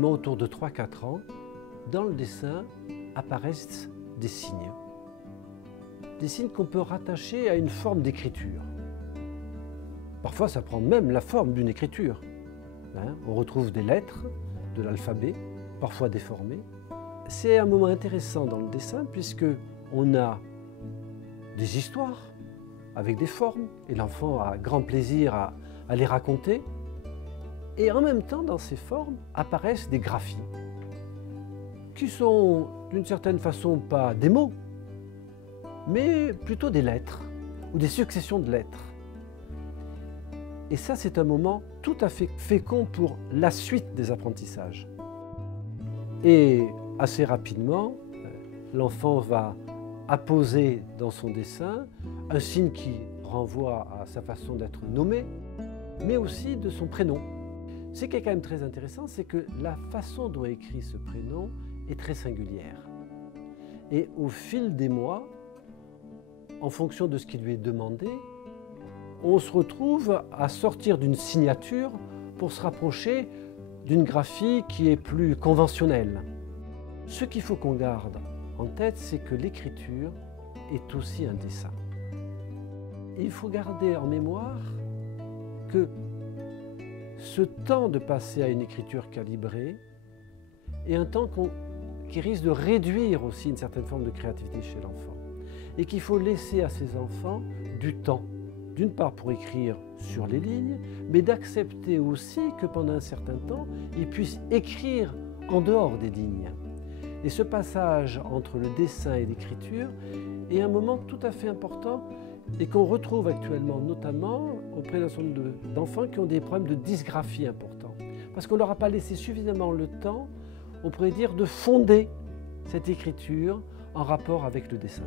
généralement autour de 3-4 ans, dans le dessin apparaissent des signes. Des signes qu'on peut rattacher à une forme d'écriture. Parfois, ça prend même la forme d'une écriture. On retrouve des lettres de l'alphabet, parfois déformées. C'est un moment intéressant dans le dessin puisque on a des histoires avec des formes et l'enfant a grand plaisir à les raconter. Et en même temps, dans ces formes, apparaissent des graphies qui sont d'une certaine façon pas des mots, mais plutôt des lettres ou des successions de lettres. Et ça, c'est un moment tout à fait fécond pour la suite des apprentissages. Et assez rapidement, l'enfant va apposer dans son dessin un signe qui renvoie à sa façon d'être nommé, mais aussi de son prénom. Ce qui est quand même très intéressant, c'est que la façon dont est écrit ce prénom est très singulière. Et au fil des mois, en fonction de ce qui lui est demandé, on se retrouve à sortir d'une signature pour se rapprocher d'une graphie qui est plus conventionnelle. Ce qu'il faut qu'on garde en tête, c'est que l'écriture est aussi un dessin. Et il faut garder en mémoire que ce temps de passer à une écriture calibrée est un temps qui risque de réduire aussi une certaine forme de créativité chez l'enfant. Et qu'il faut laisser à ces enfants du temps. D'une part pour écrire sur les lignes, mais d'accepter aussi que pendant un certain temps, ils puissent écrire en dehors des lignes. Et ce passage entre le dessin et l'écriture est un moment tout à fait important et qu'on retrouve actuellement notamment auprès d'un certain nombre d'enfants qui ont des problèmes de dysgraphie importants. Parce qu'on ne leur a pas laissé suffisamment le temps, on pourrait dire, de fonder cette écriture en rapport avec le dessin.